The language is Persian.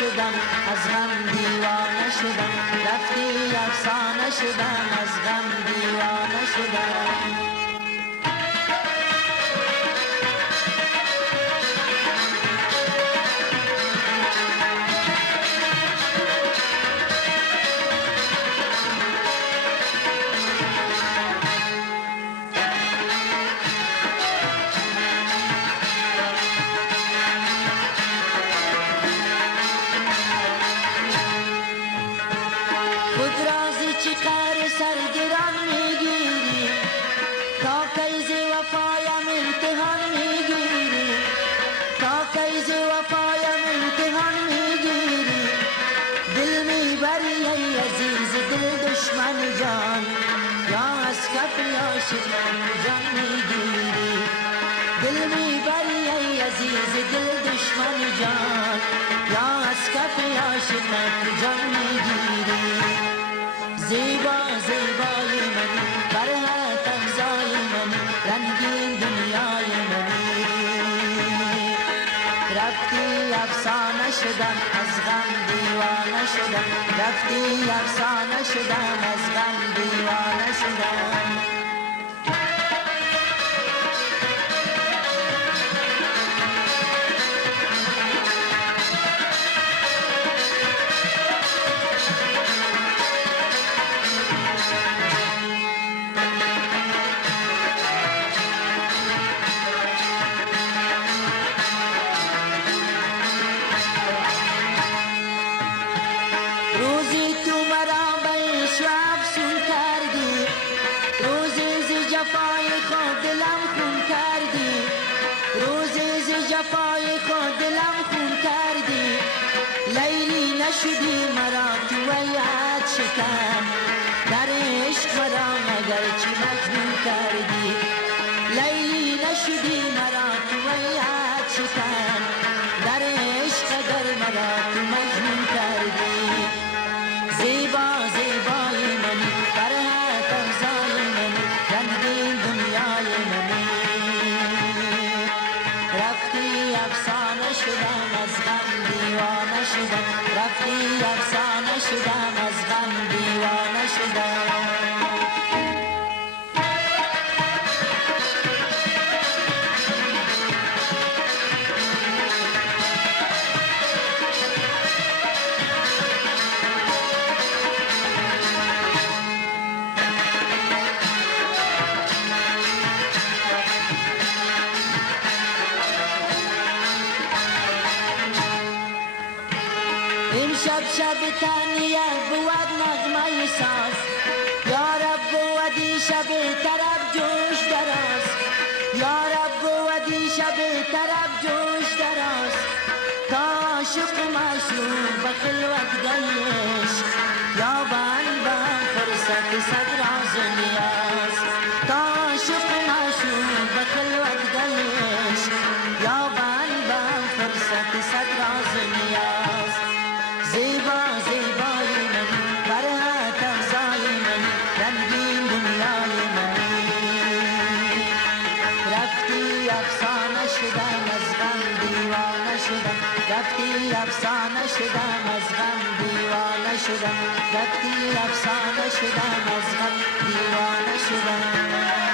شدم از غم دیوانه شدم رفتی افسانه شدم از غم دیوانه شدم خود رازی چی قهر سرگران میگیری تا کیز وفایم امتحان میگیری تا کیز وفایم امتحان میگیری دل میبری ای عزیز دل دشمن جان یا از کف عاشق جان میگیری دل میبری ای عزیز دل دشمن جان یا از کف عاشق جان میگیری زیبا زیبای منی فرحت افزای منی رنگین دنیای منی رفتی افسانه شدم از غم دیوانه شدم رفتی افسانه شدم از غم دیوانه شدم روزی تو مرا به عشق افسون کردی روزی ز جفای خود دلم خون کردی روزی ز جفای خود دلم خون کردی لیلی نشدی مرا تو ویعت شکن در عشق مرا مگر چی مجنون کردی لیلی نشدی مرا تو ویعت شکن در عشق اگر مرا تو مجنون کردی زیبا زیبای منی فرحت افزای منی رنگین دنیای منی رفتی افسانه شدم از غم دیوانه شدم رفتی افسانه شدم از غم دیوانه شدم امشب شب تنیت بود نغمه ساز یا رب بودی شب طرب جوش دراز یا رب بودی شب طرب جوش دراز تا عاشق معشوق به خلوت گیش یا بند فرصت صد راز نیاز تا عاشق معشوق به خلوت گیش یا بند فرصت صد راز نیاز زیبا زیبای منی فرحت افزای منی رنگین دنیای منی رفتی افسانه شدم از غم دیوانه شدم رفتی افسانه شدم از غم دیوانه شدم رفتی افسانه شدم از غم دیوانه شدم